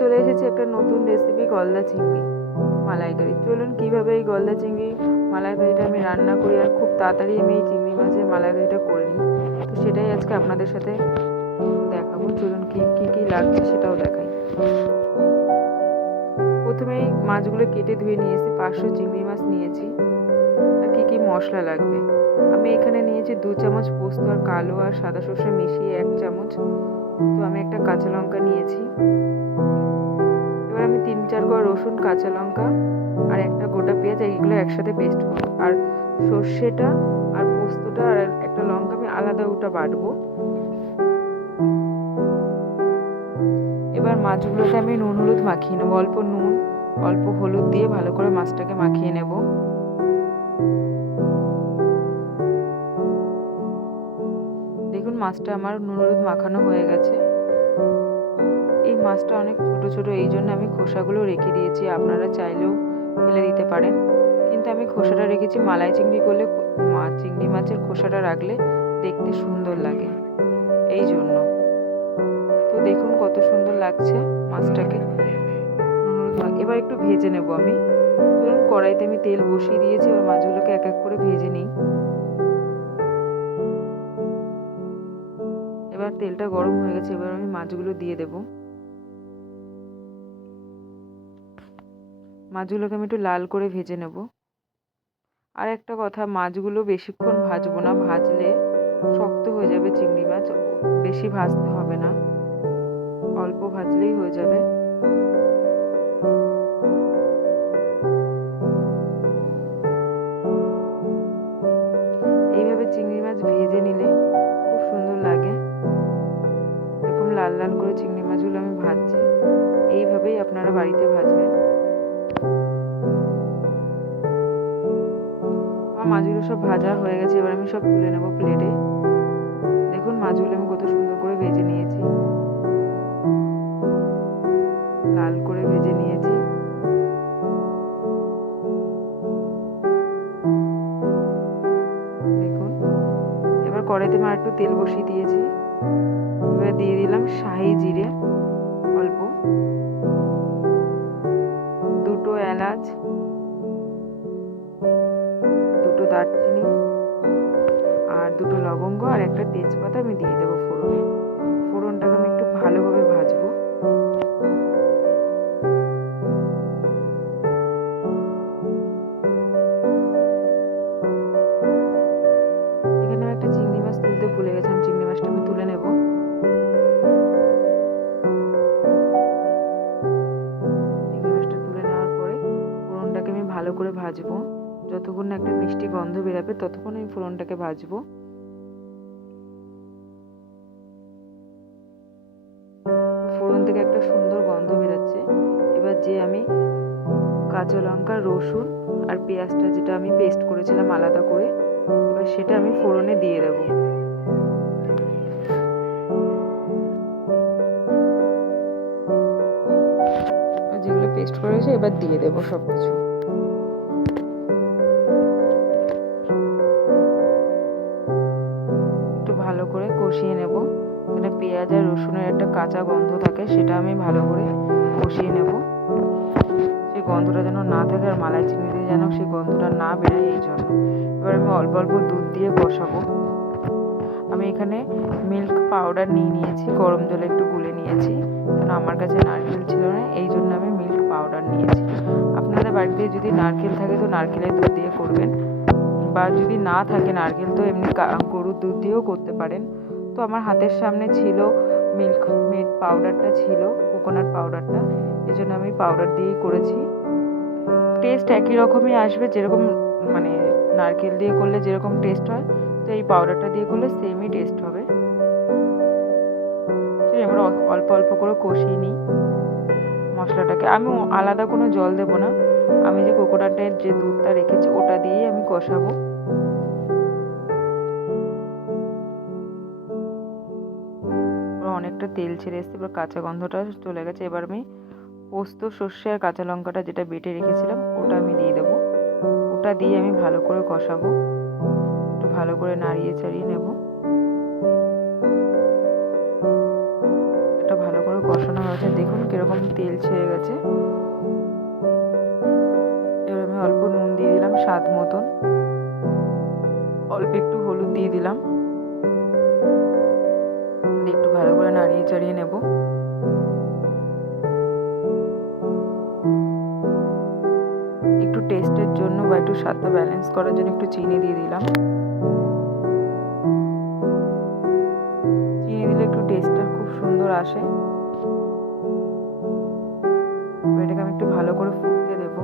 চলে এসেছি একটা নতুন রেসিপি, গলদা চিংড়ি মালাইকারি। চলুন কীভাবে এই গলদা চিংড়ি মালাইকারিটা আমি রান্না করি আর খুব তাড়াতাড়ি আমি এই চিংড়ি মাছের মালাইকারিটা করে নিই, তো সেটাই আজকে আপনাদের সাথে দেখাবো। চলুন কী কী লাগছে সেটাও দেখাই। প্রথমেই মাছগুলো কেটে ধুয়ে নিয়েছি, 500 চিংড়ি মাছ নিয়েছি। আর কী মশলা লাগবে, আমি এখানে নিয়েছি 2 চামচ পোস্ত আর কালো আর সাদা সর্ষে মিশিয়ে 1 চামচ। তো আমি একটা কাঁচা লঙ্কা নিয়েছি। এবার আমি 3-4 কোয়া রসুন, কাঁচা লঙ্কা আর একটা গোটা পেঁয়াজ এগুলো একসাথে পেস্ট করব। আর সর্ষেটা আর পোস্তটা আর একটা লঙ্কা আমি আলাদা ওটা বাটবো। এবার মাছগুলোতে আমি নুন হলুদ মাখিয়ে নেবো, অল্প নুন অল্প হলুদ দিয়ে ভালো করে মাছটাকে মাখিয়ে নেব। দেখুন মাছটা আমার নুন হলুদ মাখানো হয়ে গেছে। এই মাছটা অনেক ছোট ছোট, এই জন্য আমি খোসাগুলো রেখে দিয়েছি, আপনারা চাইলেও ফেলে দিতে পারেন, কিন্তু আমি খোসাটা রেখেছি। মালাই চিংড়ি করলে চিংড়ি মাছের খোসাটা রাখলে দেখতে সুন্দর লাগে, এই জন্য। তো দেখুন কত সুন্দর লাগছে মাছটাকে। এবার একটু ভেজে নেব আমি। ধরুন কড়াইতে আমি তেল বসিয়ে দিয়েছি, এবার মাছগুলোকে এক এক করে ভেজে নিই। এবার তেলটা গরম হয়ে গেছে, এবার আমি মাছগুলো দিয়ে দেব। মাছগুলোকে আমি একটু লাল করে ভেজে নেব। আর একটা কথা, মাছগুলো বেশিক্ষণ ভাজবো না, ভাজলে শক্ত হয়ে যাবে চিংড়ি মাছ, বেশি ভাজতে হবে না, অল্প ভাজলেই হয়ে যাবে। এইভাবে চিংড়ি মাছ ভেজে নিলে খুব সুন্দর লাগে। এরকম লাল লাল করে চিংড়ি মাছগুলো আমি ভাজছি, এইভাবেই আপনারা বাড়িতে ভাজবেন। আমার মাছগুলো সব ভাজা হয়ে গেছে, এবার আমি সব তুলে নেব প্লেটে। দেখুন মাছগুলো আমি কত সুন্দর করে ভেজে নিয়েছি, লাল করে ভেজে নিয়েছি। দেখুন এবার কড়াইতে আমি একটু তেল বসিয়ে দিয়েছি। এবার দিয়ে দিলাম শাহি জিরে অল্প, 2 এলাচ, 2 দারচিনি আর 2 লবঙ্গ আর একটা তেজপাতা আমি দিয়ে দেবো ফোড়নে। ফোড়নটাকে আমি একটু ভালোভাবে ভাজবো। এখানে আমি একটা চিংড়ি মাছ তুলতে ভুলে গেছিলাম, চিংড়ি মাছটা আমি তুলে নেব। চিংড়ি মাছটা তুলে নেওয়ার পরে ফোড়নটাকে আমি ভালো করে ভাজবো, যতক্ষণ না একটা মিষ্টি গন্ধ বেরাবে ততক্ষণ আমি ফোড়নটাকে ভাজবো। ফোড়ন থেকে একটা সুন্দর গন্ধ বেরাচ্ছে। এবার যে আমি কাঁচা লঙ্কা, রসুন আর পেঁয়াজটা যেটা আমি পেস্ট করেছিলাম আলাদা করে, এবার সেটা আমি ফোড়নে দিয়ে দেব। যেগুলো পেস্ট করেছি এবার দিয়ে দেব সবকিছু। একটু ভালো করে কষিয়ে নেব, এখানে পেঁয়াজ আর রসুনের একটা কাঁচা গন্ধ থাকে, সেটা আমি ভালো করে কষিয়ে নেব। সেই গন্ধটা যেন না থাকে আর মালাই চিংড়িতে যেন সেই গন্ধটা না বেরোয়, এই জন্য। এবার আমি অল্প অল্প দুধ দিয়ে কষাবো। আমি এখানে মিল্ক পাউডার নিয়েছি, গরম জলে একটু গুলে নিয়েছি, কারণ আমার কাছে নারকেল ছিল না, এই জন্য আমি মিল্ক পাউডার নিয়েছি। আপনাদের বাড়িতে যদি নারকেল থাকে তো নারকেলের দুধ দিয়ে করবেন, বা যদি না থাকে নারকেল তো এমনি গরুর দুধ দিয়েও করতে পারেন। তো আমার হাতের সামনে ছিল মিল্ক পাউডারটা, ছিল কোকোনাট পাউডারটা, এই জন্য আমি পাউডার দিয়েই করেছি। টেস্ট একই রকমই আসবে, যেরকম মানে নারকেল দিয়ে করলে যেরকম টেস্ট হয়, তো এই পাউডারটা দিয়ে করলে সেমই টেস্ট হবে। আমরা অল্প অল্প করে কষিয়ে নিই মশলাটাকে। আমি আলাদা কোনো জল দেব না, আমি যে কোকোনাটের যে দুধটা রেখেছি ওটা দিয়েই আমি কষাবো। অনেকটা তেল ছেড়ে এসছে, এবার কাঁচা গন্ধটা চলে গেছে। এবার আমি পোস্ত, সর্ষে আর কাঁচা লঙ্কাটা যেটা বেটে রেখেছিলাম ওটা আমি দিয়ে দেবো। ওটা দিয়ে আমি ভালো করে কষাবো, একটু ভালো করে নাড়িয়ে চাড়িয়ে নেব। এটা ভালো করে কষানো হয়েছে। দেখুন কিরকম তেল ছেড়ে গেছে। এবার আমি অল্প নুন দিয়ে দিলাম স্বাদ মতন, অল্প একটু হলুদ দিয়ে দিলাম, একটু ভালো করে নাড়িয়ে চাড়িয়ে নেব। একটু টেস্টের জন্য বা একটু স্বাদটা ব্যালেন্স করার জন্য একটু চিনি দিয়ে দিলাম। চিনি দিলে একটু টেস্টটা খুব সুন্দর আসে। এটাকে আমি একটু ভালো করে ফুটতে দেব।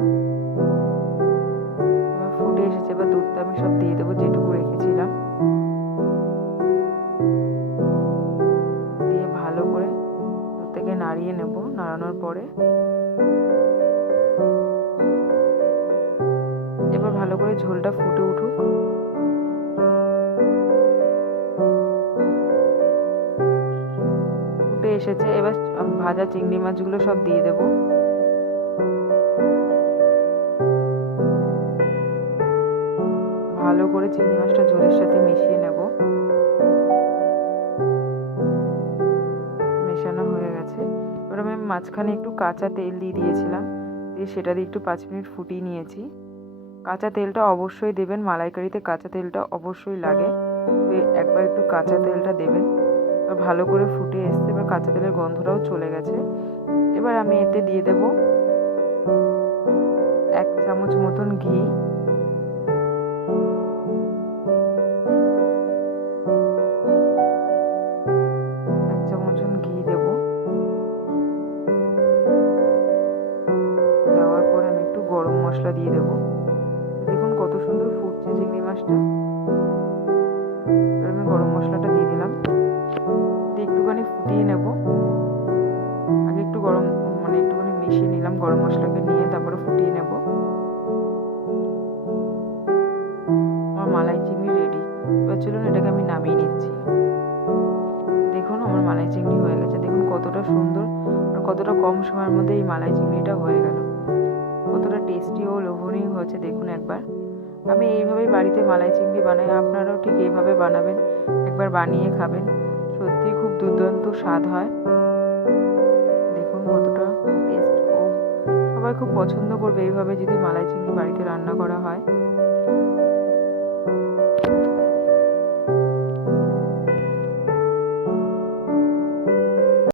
এবার ফুটে এসেছে, এবার দুধটা আমি সব দিয়ে দেবো যেটুকু রেখেছিলাম। দিয়ে ভালো করে দুধটাকে নাড়িয়ে নেব। নাড়ানোর পরে এবার ভালো করে ঝোলটা ফুটে উঠুক। ফুটে এসেছে, এবার ভাজা চিংড়ি মাছগুলো সব দিয়ে দেব। ভালো করে চিংড়ি মাছটা ঝোলের সাথে মিশিয়ে নেব। মেশানো হয়ে গেছে। এবার আমি মাঝখানে একটু কাঁচা তেল দিয়ে দিয়েছিলাম, দিয়ে সেটা দিয়ে একটু 5 মিনিট ফুটিয়ে নিয়েছি। কাঁচা তেলটা অবশ্যই দেবেন, মালাইকারিতে কাঁচা তেলটা অবশ্যই লাগে, তো একবার একটু কাঁচা তেলটা দেবেন। এবার ভালো করে ফুটে এসছে, এবার কাঁচা তেলের গন্ধটাও চলে গেছে। এবার আমি এতে দিয়ে দেব 1 চামচ মতন ঘি। দেওয়ার পর আমি একটু গরম মশলা দিয়ে দেবো। দেখুন কত সুন্দর ফুটছে চিংড়ি মাছটা। এবার আমি গরম মশলাটা দিয়ে দিলাম, দিয়ে একটুখানি ফুটিয়ে নেব। আগে একটু একটুখানি মিশিয়ে নিলাম গরম মশলাকে, নিয়ে তারপরে ফুটিয়ে নেব। আমার মালাই চিংড়ি রেডি। এবার চলুন এটাকে আমি নামিয়ে নিচ্ছি। দেখুন আমার মালাই চিংড়ি হয়ে গেছে। দেখুন কতটা সুন্দর আর কতটা কম সময়ের মধ্যে এই মালাই চিংড়িটা হয়ে গেল। কতটা টেস্টি ও লোভনীয় হয়েছে দেখুন একবার। আমি এইভাবেই বাড়িতে মালাই চিংড়ি বানাই, আপনারাও ঠিক এইভাবে বানাবেন, একবার বানিয়ে খাবেন। সত্যি খুব দুর্দান্ত স্বাদ হয়। দেখুন কতটা টেস্ট, ও সবাই খুব পছন্দ করবে এইভাবে যদি মালাই চিংড়ি বাড়িতে রান্না করা হয়।